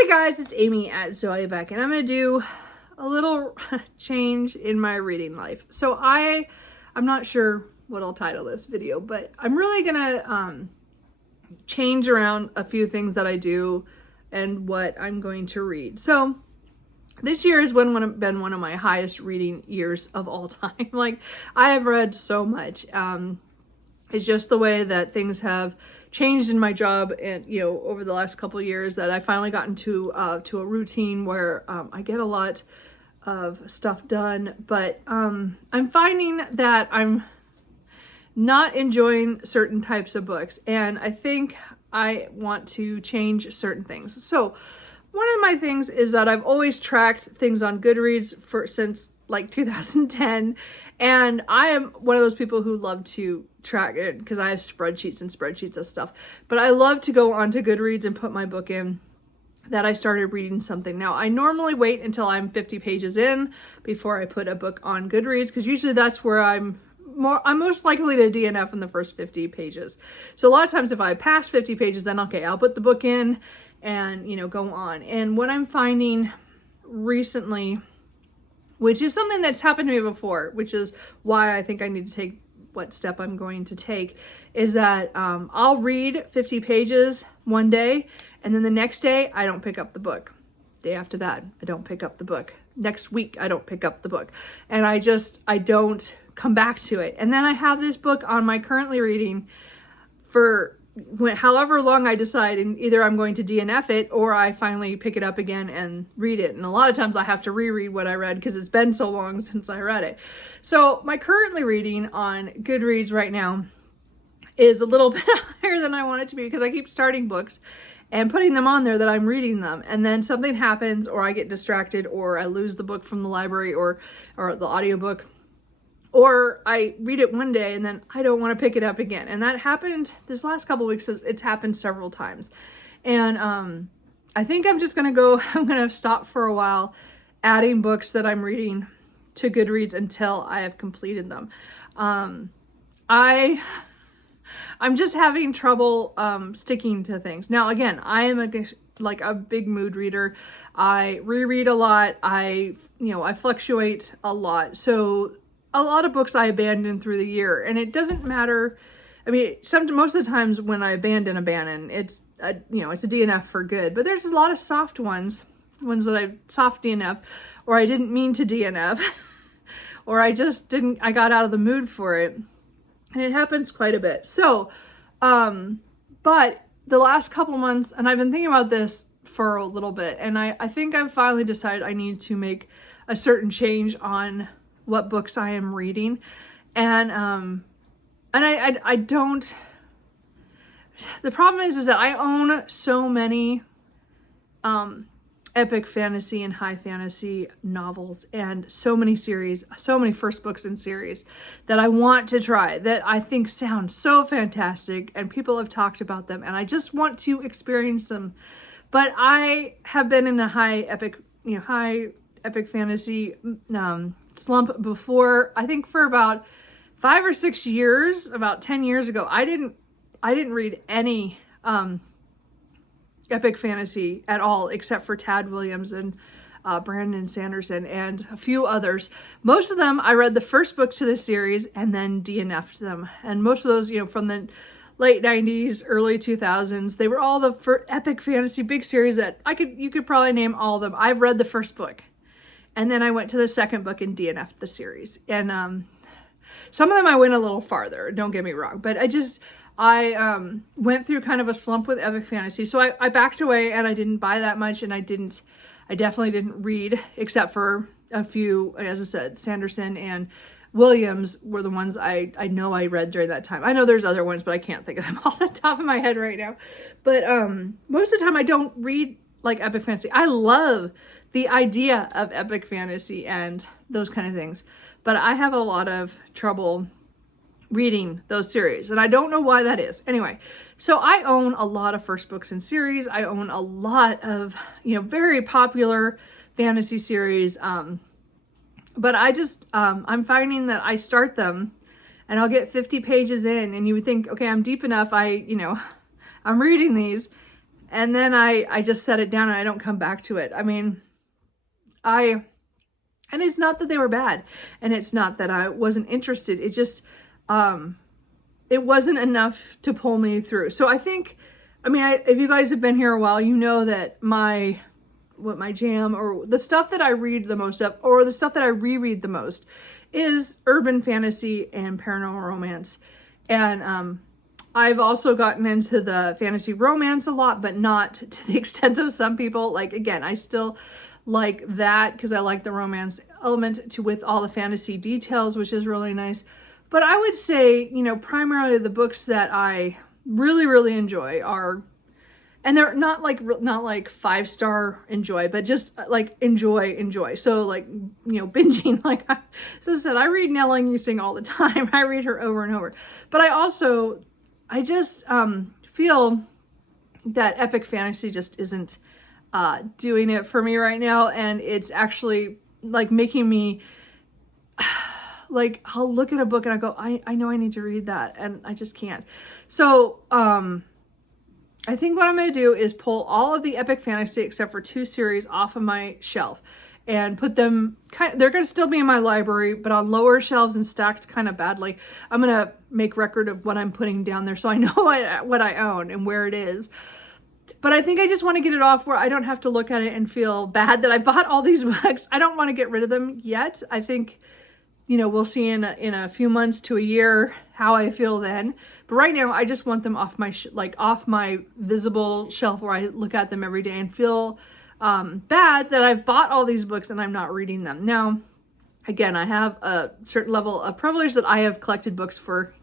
Hey guys, it's Amy at Zoe Beck, and I'm going to do a little change in my reading life. So I'm not sure what I'll title this video, but I'm really going to change around a few things that I do and what I'm going to read. So this year has been one of my highest reading years of all time. Like, I have read so much. It's just the way that things have changed in my job and over the last couple of years that I finally got into to a routine where I get a lot of stuff done, but I'm finding that I'm not enjoying certain types of books, and I think I want to change certain things. So one of my things is that I've always tracked things on Goodreads since like 2010, and I am one of those people who love to track it because I have spreadsheets and spreadsheets of stuff, but I love to go onto Goodreads and put my book in that I started reading something. Now, I normally wait until I'm 50 pages in before I put a book on Goodreads, because usually that's where I'm most likely to DNF in the first 50 pages. So a lot of times if I pass 50 pages, then okay, I'll put the book in and go on. And what I'm finding recently, which is something that's happened to me before, which is why I think I need to take what step I'm going to take, is that I'll read 50 pages one day, and then the next day I don't pick up the book. Day after that, I don't pick up the book. Next week, I don't pick up the book. And I don't come back to it. And then I have this book on my currently reading for however long I decide, and either I'm going to DNF it or I finally pick it up again and read it. And a lot of times I have to reread what I read because it's been so long since I read it. So my currently reading on Goodreads right now is a little bit higher than I want it to be, because I keep starting books and putting them on there that I'm reading them, and then something happens, or I get distracted, or I lose the book from the library or the audiobook, or I read it one day and then I don't want to pick it up again. And that happened this last couple of weeks. It's happened several times. And I think I'm going to stop for a while adding books that I'm reading to Goodreads until I have completed them. I'm just having trouble sticking to things. Now, again, I am a big mood reader. I reread a lot. I fluctuate a lot. So a lot of books I abandon through the year, and it doesn't matter. I mean, most of the times when I abandon, it's a DNF for good. But there's a lot of soft ones that I soft DNF, or I didn't mean to DNF, or I got out of the mood for it, and it happens quite a bit. So, but the last couple months, and I've been thinking about this for a little bit, and I think I've finally decided I need to make a certain change on what books I am reading. And I don't, the problem is that I own so many epic fantasy and high fantasy novels, and so many first books in series that I want to try, that I think sound so fantastic, and people have talked about them, and I just want to experience them. But I have been in a high epic fantasy slump before. I think for about 5 or 6 years, about 10 years ago, I didn't read any epic fantasy at all, except for Tad Williams and Brandon Sanderson and a few others. Most of them, I read the first book to the series and then DNF'd them. And most of those, from the late 90s, early 2000s, they were all the epic fantasy big series that you could probably name all of them. I've read the first book, and then I went to the second book and DNF'd the series. And some of them I went a little farther, don't get me wrong, but I went through kind of a slump with epic fantasy. So I backed away, and I didn't buy that much, and I definitely didn't read, except for a few, as I said, Sanderson and Williams were the ones I know I read during that time. I know there's other ones, but I can't think of them off the top of my head right now. But most of the time I don't read like epic fantasy. I love the idea of epic fantasy and those kind of things, but I have a lot of trouble reading those series, and I don't know why that is. Anyway, so I own a lot of first books in series. I own a lot of very popular fantasy series, but I'm finding that I start them and I'll get 50 pages in, and you would think, okay, I'm deep enough, I'm reading these, And then I just set it down and I don't come back to it. I mean, and it's not that they were bad, and it's not that I wasn't interested. It just, it wasn't enough to pull me through. So I think, I mean, if you guys have been here a while, you know that my jam, or the stuff that I read the most of, or the stuff that I reread the most, is urban fantasy and paranormal romance. And I've also gotten into the fantasy romance a lot, but not to the extent of some people. Like, again, I still like that because I like the romance element with all the fantasy details, which is really nice. But I would say, you know, primarily the books that I really, really enjoy are, and they're not like 5-star enjoy, but just like enjoy. So like, you know, binging, like as I said, I read Nell Singh all the time. I read her over and over. But I just feel that epic fantasy just isn't doing it for me right now. And it's actually like making me like, I'll look at a book and I go, I know I need to read that, and I just can't. So I think what I'm going to do is pull all of the epic fantasy except for 2 series off of my shelf and put them they're going to still be in my library, but on lower shelves and stacked kind of badly. I'm going to make record of what I'm putting down there so I know what I own and where it is. But I think I just want to get it off where I don't have to look at it and feel bad that I bought all these books. I don't want to get rid of them yet. I think, you know, we'll see in a few months to a year how I feel then. But right now, I just want them off my off my visible shelf where I look at them every day and feel bad that I've bought all these books and I'm not reading them. Now, again, I have a certain level of privilege that I have collected books for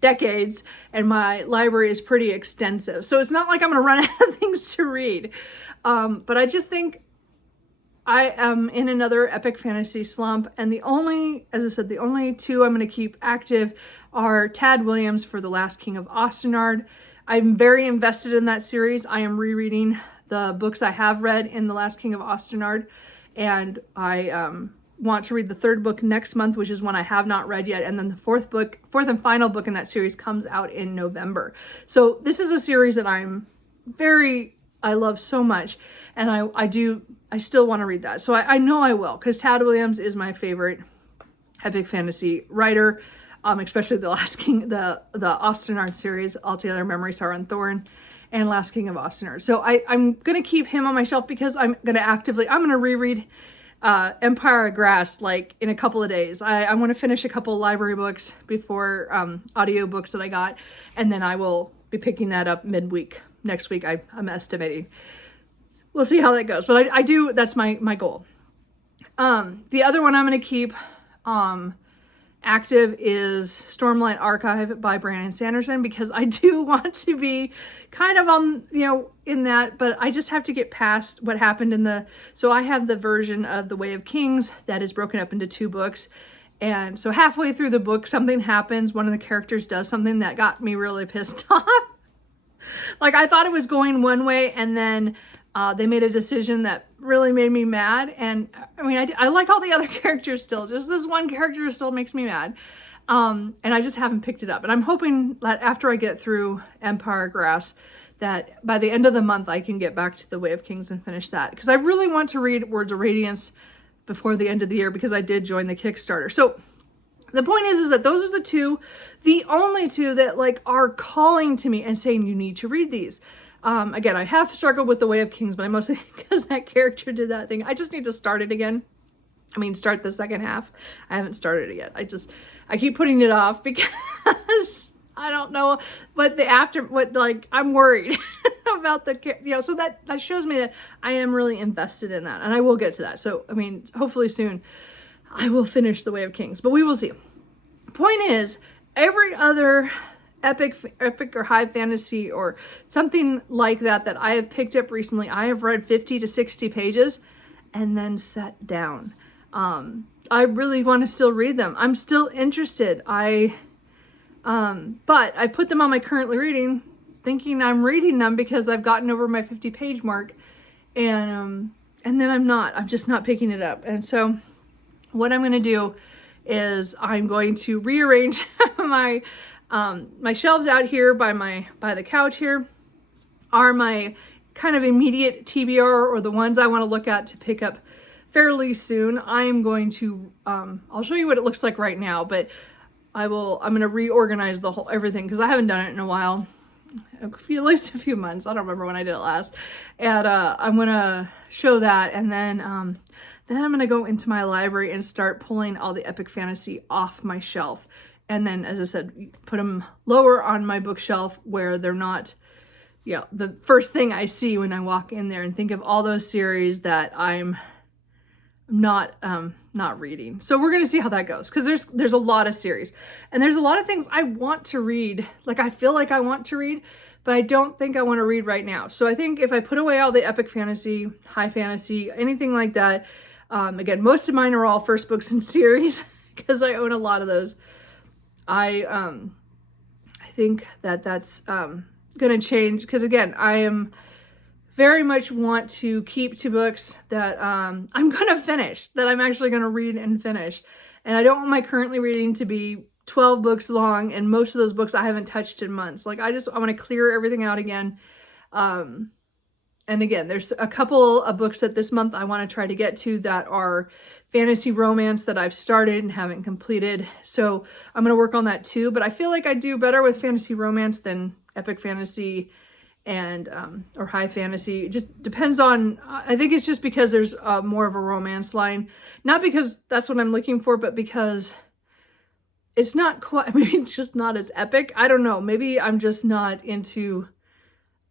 decades, and my library is pretty extensive. So it's not like I'm going to run out of things to read. But I just think I am in another epic fantasy slump, and as I said, the only 2 I'm going to keep active are Tad Williams for The Last King of Ostenard. I'm very invested in that series. I am rereading the books I have read in The Last King of Ostenard, and I want to read the 3rd book next month, which is one I have not read yet, and then the 4th and final book in that series comes out in November. So this is a series that I love so much, and I still want to read that. So I know I will, because Tad Williams is my favorite epic fantasy writer, especially The Last King, the Ostenard series, Altogether Memories Sorrow and Thorn, and Last King of Ostenard. So I'm going to keep him on my shelf because I'm going to reread Empire of Grass like in a couple of days. I want to finish a couple of library books before audio books that I got, and then I will be picking that up midweek next week. I'm estimating. We'll see how that goes, but I do. That's my goal. The other one I'm going to keep active is Stormlight Archive by Brandon Sanderson, because I do want to be kind of on, you know, in that, but I just have to get past what happened so I have the version of The Way of Kings that is broken up into 2 books. And so halfway through the book, something happens. One of the characters does something that got me really pissed off. Like, I thought it was going one way, and then they made a decision that really made me mad. And I mean, I like all the other characters still. Just this one character still makes me mad. And I just haven't picked it up. And I'm hoping that after I get through Empire Grass, that by the end of the month, I can get back to The Way of Kings and finish that. Because I really want to read Words of Radiance before the end of the year, because I did join the Kickstarter. So the point is that those are the only 2 that like are calling to me and saying, you need to read these. Again, I have struggled with The Way of Kings, but I mostly because that character did that thing. I just need to start it again. I mean, start the second half. I haven't started it yet. I keep putting it off because I don't know I'm worried about so that shows me that I am really invested in that, and I will get to that. So, I mean, hopefully soon I will finish The Way of Kings, but we will see. Point is, every other epic or high fantasy or something like that I have picked up recently, I have read 50 to 60 pages and then sat down. I really want to still read them. I'm still interested. But I put them on my currently reading, thinking I'm reading them because I've gotten over my 50-page mark, and then I'm just not picking it up. And so what I'm going to do is I'm going to rearrange my shelves out here by the couch here. are my kind of immediate TBR, or the ones I want to look at to pick up fairly soon. I am going to, I'll show you what it looks like right now, but I'm going to reorganize everything because I haven't done it in a while. At least a few months. I don't remember when I did it last. And I'm going to show that. And then I'm going to go into my library and start pulling all the epic fantasy off my shelf. And then, as I said, put them lower on my bookshelf where they're not, the first thing I see when I walk in there, and think of all those series that I'm not reading. So we're going to see how that goes, because there's a lot of series, and there's a lot of things I want to read. Like, I feel like I want to read, but I don't think I want to read right now. So I think if I put away all the epic fantasy, high fantasy, anything like that, again, most of mine are all first books in series because I own a lot of those. I think that's going to change, because again, I am very much want to keep to books that I'm going to finish, that I'm actually going to read and finish. And I don't want my currently reading to be 12 books long, and most of those books I haven't touched in months. Like, I want to clear everything out again. And again, there's a couple of books that this month I want to try to get to that are fantasy romance that I've started and haven't completed. So I'm going to work on that too. But I feel like I do better with fantasy romance than epic fantasy and or high fantasy. It just depends on, I think it's just because there's more of a romance line. Not because that's what I'm looking for, but because it's not quite, maybe it's just not as epic. I don't know. Maybe I'm just not into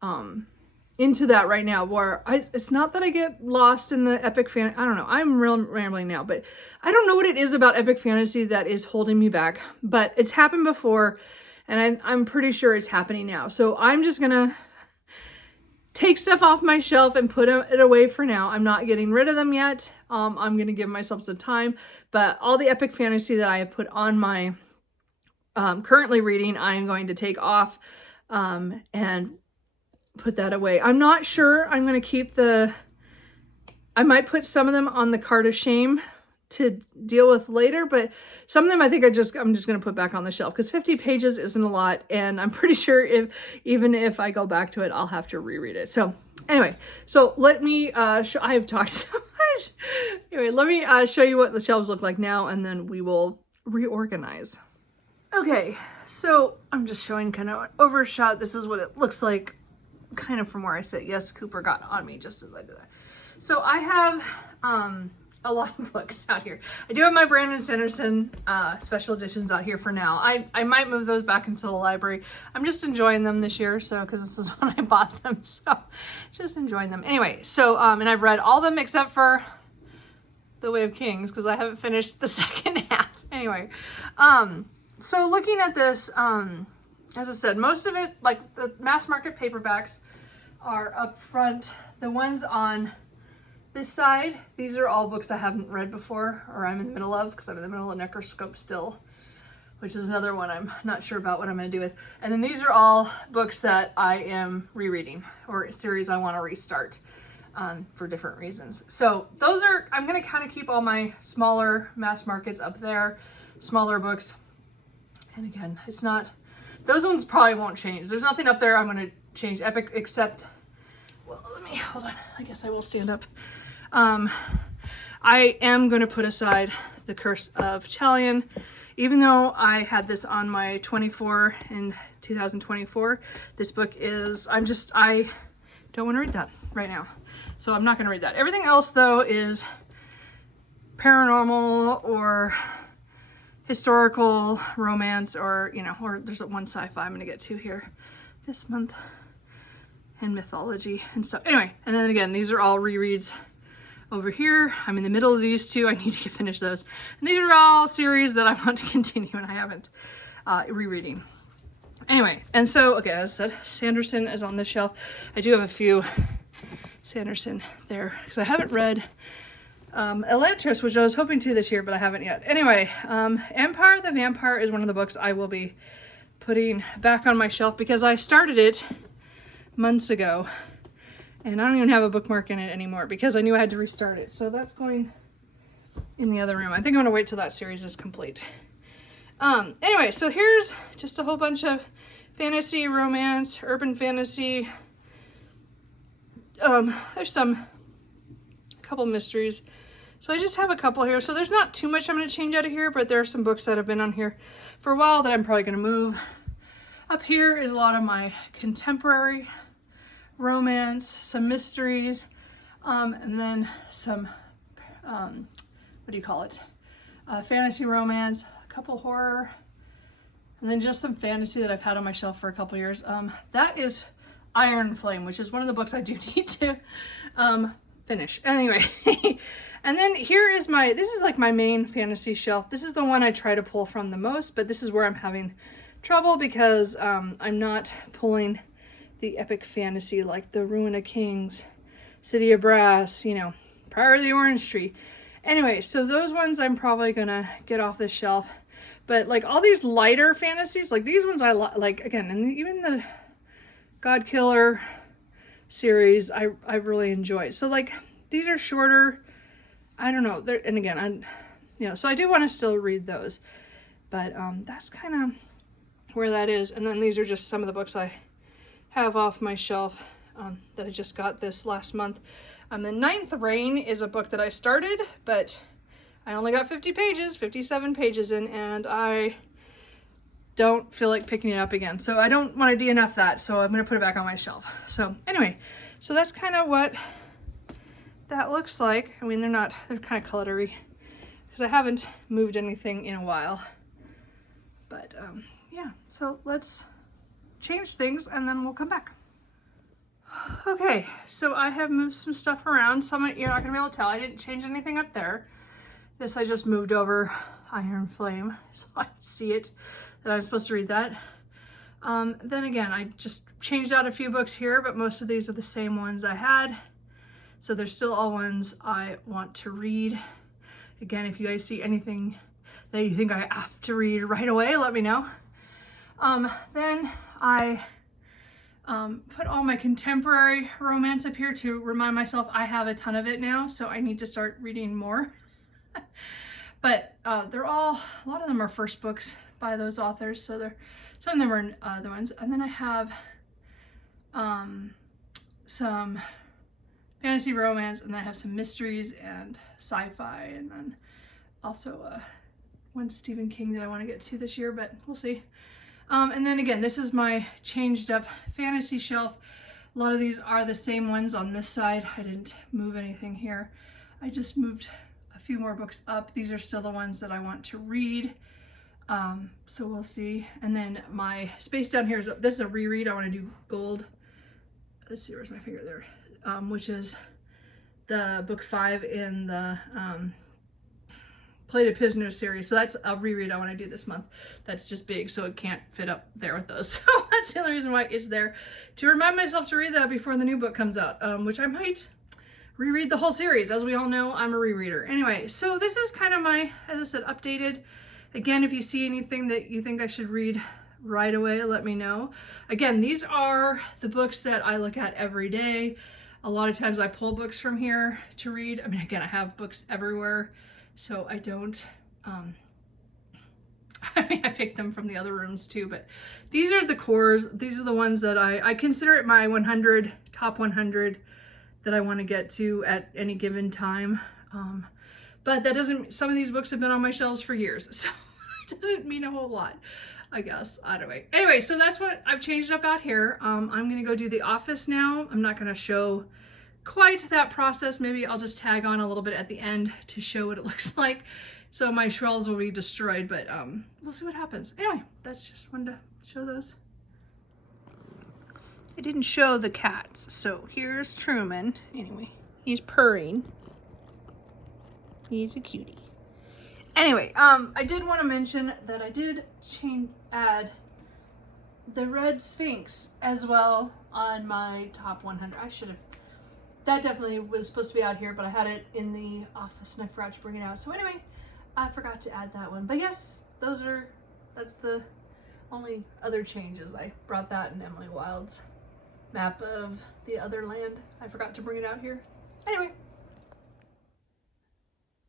that right now, where it's not that I get lost in the epic fan. I don't know. I'm real rambling now, but I don't know what it is about epic fantasy that is holding me back, but it's happened before, and I'm pretty sure it's happening now. So I'm just going to take stuff off my shelf and put it away for now. I'm not getting rid of them yet. I'm going to give myself some time, but all the epic fantasy that I have put on my currently reading, I'm going to take off and put that away. I'm not sure I'm going to keep I might put some of them on the card of shame to deal with later, but some of them I think I'm just going to put back on the shelf, because 50 pages isn't a lot, and I'm pretty sure even if I go back to it, I'll have to reread it. So anyway, so let me I have talked so much. Anyway, let me show you what the shelves look like now, and then we will reorganize. Okay, so I'm just showing kind of an overshot. This is what it looks like kind of from where I sit. Yes, Cooper got on me just as I did that. So I have a lot of books out here. I do have my Brandon Sanderson special editions out here for now. I might move those back into the library. I'm just enjoying them this year, so because this is when I bought them, so just enjoying them. Anyway, so and I've read all of them except for The Way of Kings, because I haven't finished the second half. Anyway, so looking at this, as I said, most of it, like the mass market paperbacks, are up front. The ones on this side, these are all books I haven't read before, or I'm in the middle of, because I'm in the middle of Necroscope still, which is another one I'm not sure about what I'm going to do with. And then these are all books that I am rereading, or a series I want to restart for different reasons. So those are, I'm going to kind of keep all my smaller mass markets up there, smaller books. And again, it's not, those ones probably won't change. There's nothing up there I'm going to change epic, except, well, let me, hold on. I guess I will stand up. I am going to put aside The Curse of Chalion, even though I had this on my 24 in 2024. This book is, I don't want to read that right now. So I'm not going to read that. Everything else though is paranormal or historical romance, or, you know, or there's one sci-fi I'm going to get to here this month, and mythology and stuff. Anyway, and then again, these are all rereads over here. I'm in the middle of these two. I need to finish those. And these are all series that I want to continue and I haven't rereading. Anyway, and so, okay, as I said, Sanderson is on the shelf. I do have a few Sanderson there because I haven't read Elantris, which I was hoping to this year, but I haven't yet. Anyway, Empire the Vampire is one of the books I will be putting back on my shelf because I started it months ago and I don't even have a bookmark in it anymore because I knew I had to restart it. So that's going in the other room. I think I'm going to wait till that series is complete. Anyway, so here's just a whole bunch of fantasy, romance, urban fantasy, there's a couple mysteries. So I just have a couple here. So there's not too much I'm going to change out of here, but there are some books that have been on here for a while that I'm probably going to move. Up here is a lot of my contemporary romance, some mysteries, and then some, what do you call it? Fantasy romance, a couple horror, and then just some fantasy that I've had on my shelf for a couple years. That is Iron Flame, which is one of the books I do need to finish. Anyway, and then here is this is like my main fantasy shelf. This is the one I try to pull from the most, but this is where I'm having trouble because I'm not pulling the epic fantasy like the Ruin of Kings, City of Brass, you know, Prior of the Orange Tree. Anyway, so those ones I'm probably gonna get off the shelf. But like all these lighter fantasies, like these ones I like, again, and even the God Killer series I really enjoyed. So like these are shorter, I don't know, and again, so I do want to still read those, but that's kind of where that is. And then these are just some of the books I have off my shelf that I just got this last month. The Ninth Reign is a book that I started, but I only got 57 pages in, and I don't feel like picking it up again. So I don't want to DNF that, so I'm going to put it back on my shelf. So anyway, so that's kind of what that looks like. I mean, they're kind of cluttery because I haven't moved anything in a while. But yeah, so let's change things and then we'll come back. Okay, so I have moved some stuff around. Some you're not going to be able to tell. I didn't change anything up there. This I just moved over Iron Flame so I see it, that I'm supposed to read that. Then again, I just changed out a few books here, but most of these are the same ones I had. So they're still all ones I want to read. Again, if you guys see anything that you think I have to read right away, let me know. Then I put all my contemporary romance up here to remind myself I have a ton of it now, so I need to start reading more. But a lot of them are first books by those authors, so some of them are other ones. And then I have some fantasy romance, and then I have some mysteries and sci-fi, and then also one Stephen King that I want to get to this year, but we'll see. And then again, this is my changed up fantasy shelf. A lot of these are the same ones on this side. I didn't move anything here. I just moved a few more books up. These are still the ones that I want to read. So we'll see. And then my space down here this is a reread. I want to do Gold. Let's see, where's my finger there? Which is the book 5 in the Plated Prisoners series. So that's a reread I want to do this month. That's just big, so it can't fit up there with those. So that's the only reason why it's there, to remind myself to read that before the new book comes out, which I might reread the whole series. As we all know, I'm a rereader. Anyway, so this is kind of my, as I said, updated. Again, if you see anything that you think I should read right away, let me know. Again, these are the books that I look at every day. A lot of times I pull books from here to read. I mean, again, I have books everywhere, so I don't, I mean, I pick them from the other rooms too, but these are the cores. These are the ones that I consider it my top 100 that I want to get to at any given time. But that doesn't, some of these books have been on my shelves for years, so it doesn't mean a whole lot, I guess. Anyway, so that's what I've changed up out here. I'm going to go do The Office now. I'm not going to show quite that process. Maybe I'll just tag on a little bit at the end to show what it looks like. So my shelves will be destroyed, but we'll see what happens. Anyway, that's just wanted to show those. I didn't show the cats. So here's Truman. Anyway, he's purring. He's a cutie. Anyway, I did want to mention that I did add the Red Sphinx as well on my top 100. I should have. That definitely was supposed to be out here, but I had it in the office and I forgot to bring it out. So anyway, I forgot to add that one. But yes, that's the only other changes. I brought that in Emily Wild's map of the other land. I forgot to bring it out here. Anyway.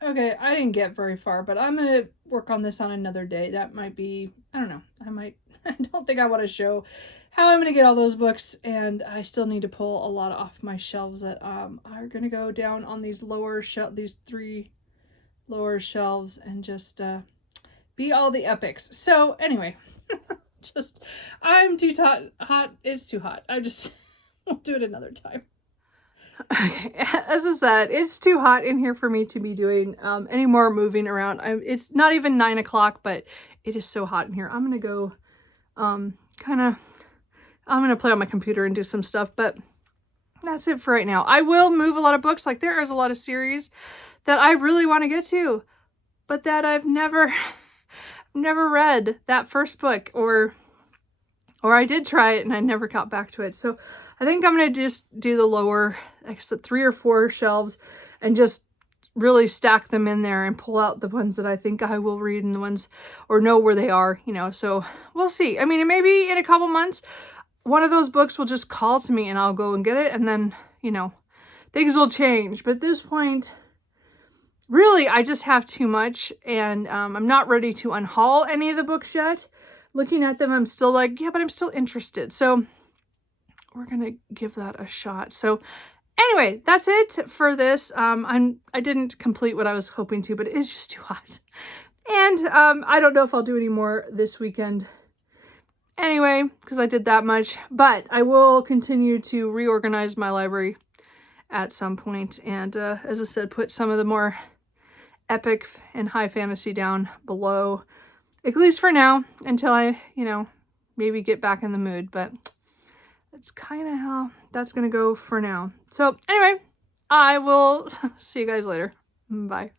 Okay, I didn't get very far, but I'm going to work on this on another day. That might be, I don't know, I don't think I want to show how I'm going to get all those books, and I still need to pull a lot off my shelves that are going to go down on these these 3 lower shelves, and just be all the epics. So anyway, just, I'm too hot. It's too hot. I just won't do it another time. Okay, as I said, it's too hot in here for me to be doing any more moving around. It's not even 9 o'clock, but it is so hot in here. I'm gonna go I'm gonna play on my computer and do some stuff, but that's it for right now. I will move a lot of books. Like, there is a lot of series that I really want to get to, but that I've never read that first book, or I did try it and I never got back to it. So I think I'm going to just do the lower, like I said, 3 or 4 shelves, and just really stack them in there and pull out the ones that I think I will read, and the ones, or know where they are, you know. So we'll see. I mean, maybe in a couple months, one of those books will just call to me and I'll go and get it, and then, you know, things will change. But at this point, really, I just have too much, and I'm not ready to unhaul any of the books yet. Looking at them, I'm still like, yeah, but I'm still interested. So we're gonna give that a shot. So anyway, that's it for this. I didn't complete what I was hoping to, but it is just too hot. And I don't know if I'll do any more this weekend anyway, because I did that much. But I will continue to reorganize my library at some point. And as I said, put some of the more epic and high fantasy down below, at least for now, until I, you know, maybe get back in the mood. But that's kind of how that's going to go for now. So anyway, I will see you guys later. Bye.